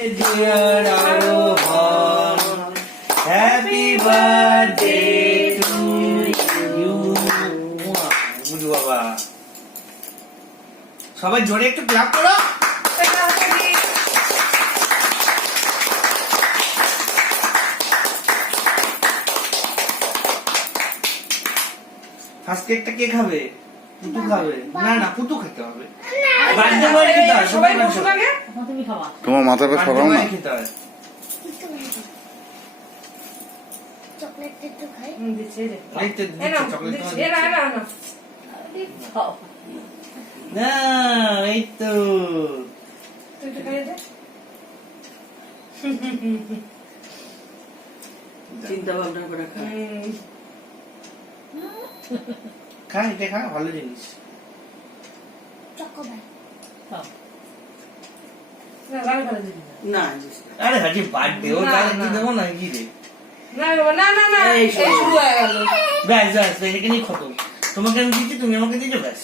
Dear Arohan, happy birthday to you. বুঝু বাবা, সবাই জোরে একটু ক্লাপ করো। ফার্স্ট কেকটা কে খাবে? পুতু খাবে? না না, পুতু খেতে হবে। বার্থডে বয় খেতে হয়, সবাই বসো আগে। তুমি খাওয়া। তোমার মাথাটা সরাও না। খেতে হয়। চকলেট একটু খাই। দিচ্ছে রে। এই তো চকলেট দিচ্ছে না না না। খাও। না, এই তো তুই তো খাইয়ে দে। চিন্তা ভাবনা করে খা। খা, এটা খা, ভালো জিনিস। চকোবার। খাও। না গাল ফেলে দিবি না। আরে হাজি বার্থডে, ও তাহলে কি দেবো না কি রে? না না না না, এই শুরু হয়ে গেল। ব্যাস ব্যাস, এখানেই খতম। তোমাকে আমি দিচ্ছি, তুমি আমাকে দিচ্ছ, ব্যাস।